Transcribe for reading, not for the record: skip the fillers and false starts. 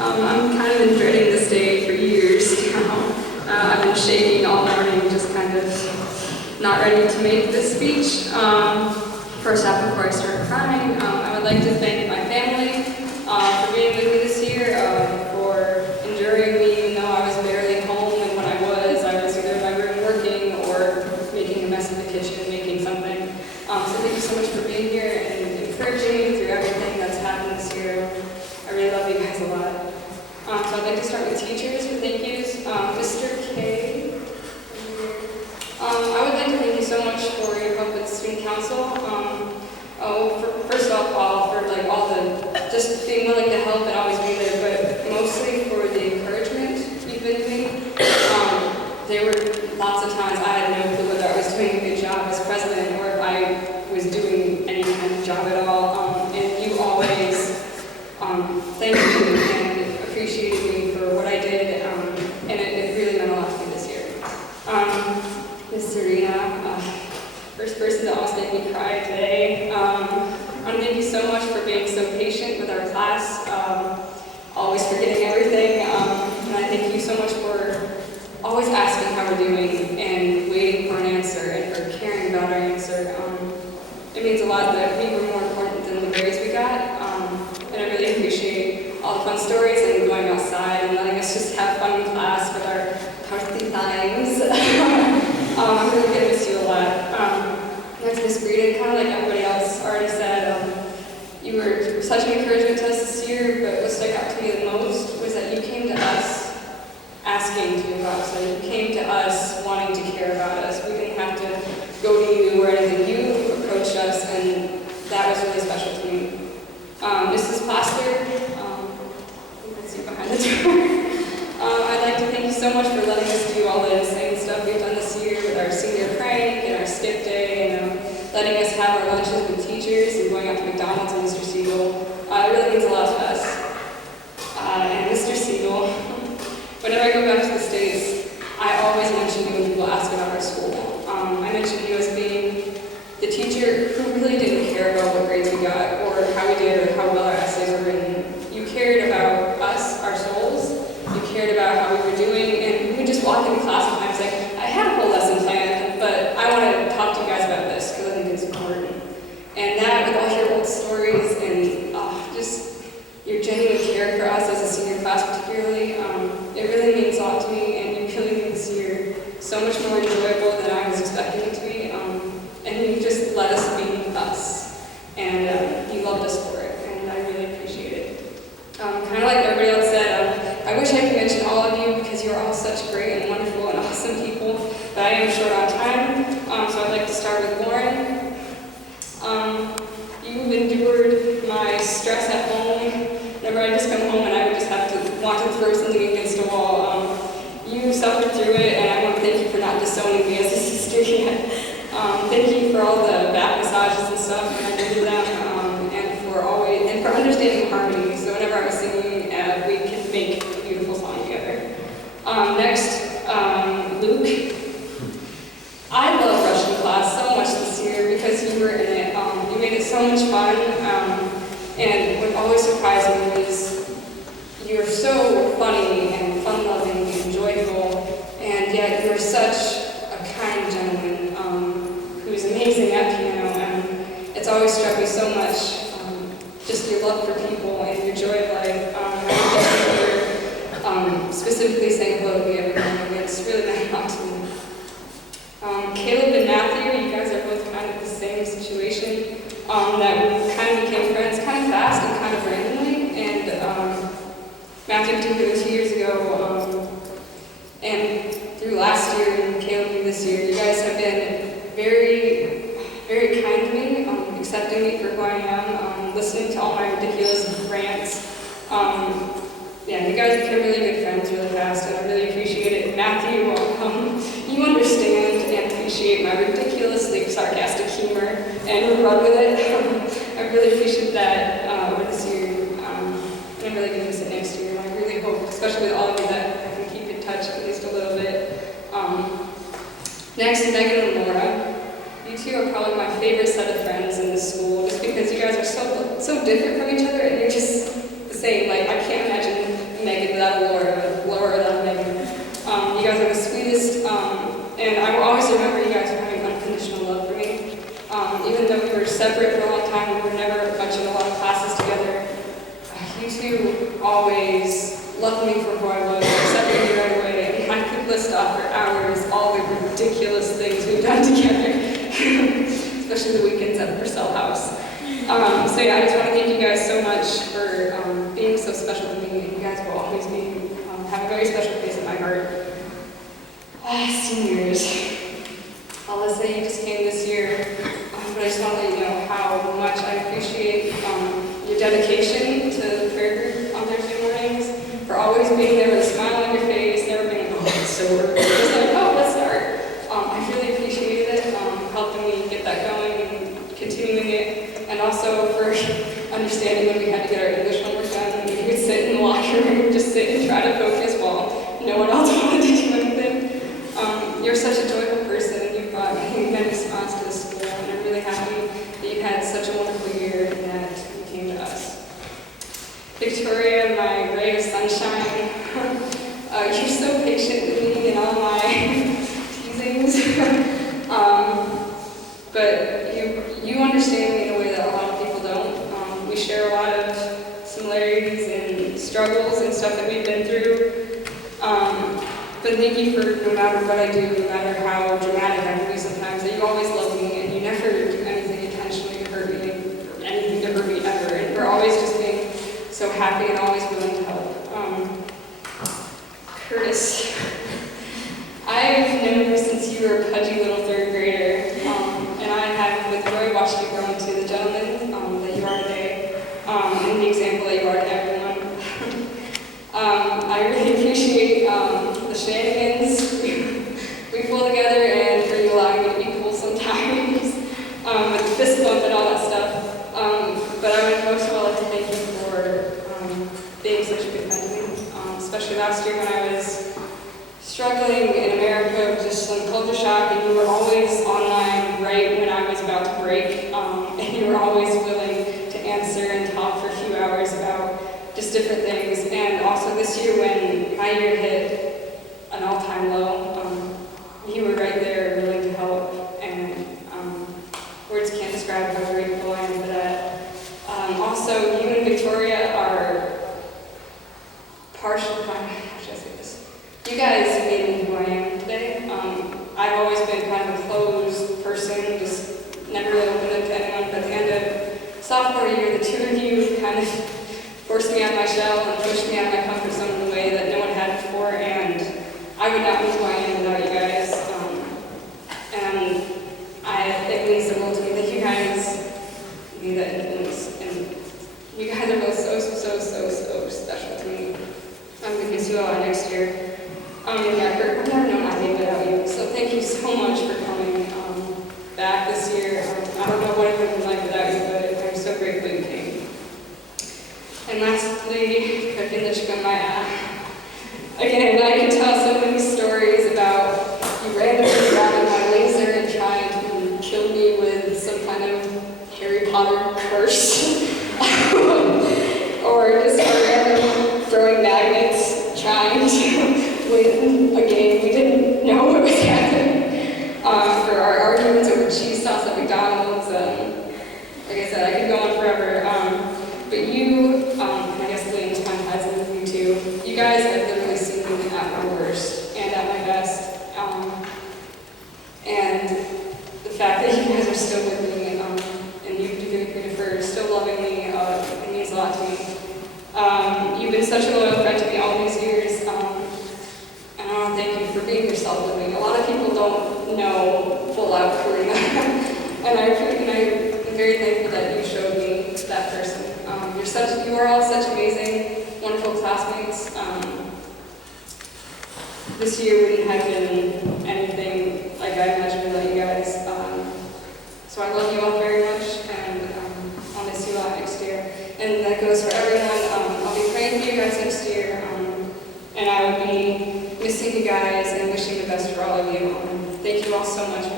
I'm kind of been dreading this day for years now. I've been shaking all morning, just kind of not ready to make this speech. First off, before I start crying, I would like to thank my family for being with me this year, for enduring me even though I was barely home, and when I was either in my room working or making a mess in the kitchen, making something. So thank you so much for being here and encouraging me through everything that's happened this year. I really love you guys a lot. So I'd like to start with teachers for thank yous. Mr. K. I would like to thank you so much for your help with student council. First of all, for like all the just being willing to help and always be there, but mostly for the encouragement you've been doing. There were lots of times I had no clue whether I was doing a good job as president or if I was doing any kind of job at all. And you always thanked me and appreciated me for what I did, and it really meant a lot to me this year. Miss Serena, first person to almost make me cry today. I want to thank you so much for being so patient with our class, always forgetting everything, and I thank you so much for always asking how we're doing and waiting for an answer and for caring about our answer. It means a lot that we were more important than the grades we got, and I really appreciate all the fun stories and going outside and letting us just have fun in class with our healthy times. I'm really going to miss you a lot. Next, Miss Breeden, kind of like everybody else already said, you were such an encouragement to us this year, but what stuck out to me the most was that you came to us asking to about us. You came to us wanting to care about us. We didn't have to go to you or anything. You approached us, and that was really special to me. Mrs. Plaster, let's see behind the door. I'd like to thank you so much for letting us do all the insane stuff we've done this year with our senior prank and our skip day, and letting us have our lunches with teachers and going out to McDonald's and Mr. Siegel. It really means a lot to us. And Mr. Siegel, whenever I go back to the States, I always mention you when people ask about our school. I mention you as being the teacher who really didn't care about what grades we got or how we did or how well our essays were written. You cared about us, our souls. You cared about how we were doing, and we would just walk into class and I was like, I had a whole lesson planned, but I want to talk to you guys about this because I think it's important. And that, with all your old stories and just your genuine care for us as a senior class particularly, it really means a lot to me, and you really made this year so much more enjoyable than I was expecting it to be. And you just let us be us, and you loved us for it, and I really appreciate it. Kind of like everybody else said, I wish I could mention all of you because you're all such great and wonderful and awesome people, but I am short on time, so I'd like to start with Lauren. You've endured my stress at home. Whenever I just come home and I would just have to want to throw something against a wall. You suffered through it, and I want to thank you for not disowning me as a sister yet. Thank you for all the back massages and stuff when I did them, and for understanding harmony. So whenever I was singing, we could make a beautiful song together. Next, Luke. I love Russian class so much this year because you were in it. You made it so much fun, and what always surprised me was you're so funny and fun-loving and joyful, and yet you're such a kind gentleman who's amazing at piano, and it's always struck me so much, just your love for people and your joy of life. Specifically saying hello to me every morning. It's really meant a lot to me. Caleb and Matthew, you guys are both kind of the same situation, that we kind of became friends kind of fast and kind of randomly, and Matthew particularly 2 years ago, and through last year and Caleb through this year, you guys have been very, very kind to me, accepting me for who I am, listening to all my ridiculous rants. Yeah, you guys became really good friends really fast, and I really appreciate it. Matthew, you understand and appreciate my ridiculously sarcastic humor and run with it. I really appreciate that over this year, and I'm really going to miss it next year. And I really hope, especially with all of you, that I can keep in touch at least a little bit. Next, Megan and Laura. You two are probably my favorite set of friends in this school, just because you guys are so different from each other, and you're just the same. Like, I can't imagine You two always loved me for who I was, accepted me right away, and I could list off for hours all the ridiculous things we've done together, especially the weekends at the Purcell House. So yeah, I just want to thank you guys so much for being so special to me. You guys will always be, have a very special place in my heart. Seniors, Alyssa, you just came this year, but I just want to let you know how much I appreciate your dedication to the prayer group on Thursday mornings, for always being there with a smile on your face, never being, oh, it's so work. Just like, oh, let's start. I really appreciated it, helping me get that going and continuing it, and also for understanding when we had to get our English homework done, and we would sit in the locker room, just sit and try to focus while no one else wanted to do anything. You're such a joyful person, and you brought many smiles to the school, and I'm really happy that you had such a wonderful year and that you came to us. Victoria, my ray of sunshine, you're so patient with me and all my teasings, but you understand me in a way that a lot of people don't. We share a lot of similarities and struggles and stuff that we've been through. But thank you for no matter what I do, no matter how dramatic I can be sometimes, that you always love me and you never do anything intentionally to hurt me or anything to hurt me ever. And we're always just being so happy and always willing to help. Curtis, I've known you since you were a pudgy little third grader, and I have with Roy watched you grow into the gentleman that you are today, and the example that you are to everyone. I really appreciate the shenanigans we pull together and for you allowing me to be cool sometimes, with the fist bump and all that stuff. But I would most of all like to thank you for being such a good friend to me, especially last year when I was struggling in America with just some culture shock, and you were always online right when I was about to break, and you were always willing to answer and talk for a few hours about just different things. And also this year when my year hit an all-time low, you were right there willing to help, and words can't describe how grateful I am for that. Also, you and Victoria are partial, how should I say this? You guys made me who I am today. I've always been kind of a closed person, just never really opened up to anyone, but at the end of sophomore year, the two of you kind of forced me out of my shell and pushed me out of my comfort zone in a way that no one had before, and I would not be who I am without you guys. And it means the world to me that you guys be that influence, and you guys are both so special to me. I'm going to miss you all next year. I've never known Ivy without you, so thank you so much for coming back this year. I don't know what it would have been like without you, but I'm so grateful you came. And lastly, cooking the chicken maya. Again, I can tell so many stories about you randomly grabbing my laser and trying to kill me with some kind of Harry Potter curse. Or just randomly throwing magnets, trying to win a game we didn't know what was happening. For our arguments over cheese sauce at McDonald's. Like I said, I could go on forever. But you, and I guess Williams kind of has it with you too, you guys have literally seen me at my worst and at my best. And the fact that you guys are still with me and you've for still loving me, it means a lot to me. You've been such a loyal friend to me all these years, and I want to thank you for being yourself with me. A lot of people don't know full out Karina, and I'm very thankful that you showed me that person. You are all such amazing, wonderful classmates. This year wouldn't have been anything like I imagined without you guys. So I love you all very much, and I'll miss you all next year. And that goes for everyone. I'll be praying for you guys next year, and I will be missing you guys and wishing the best for all of you. Thank you all so much for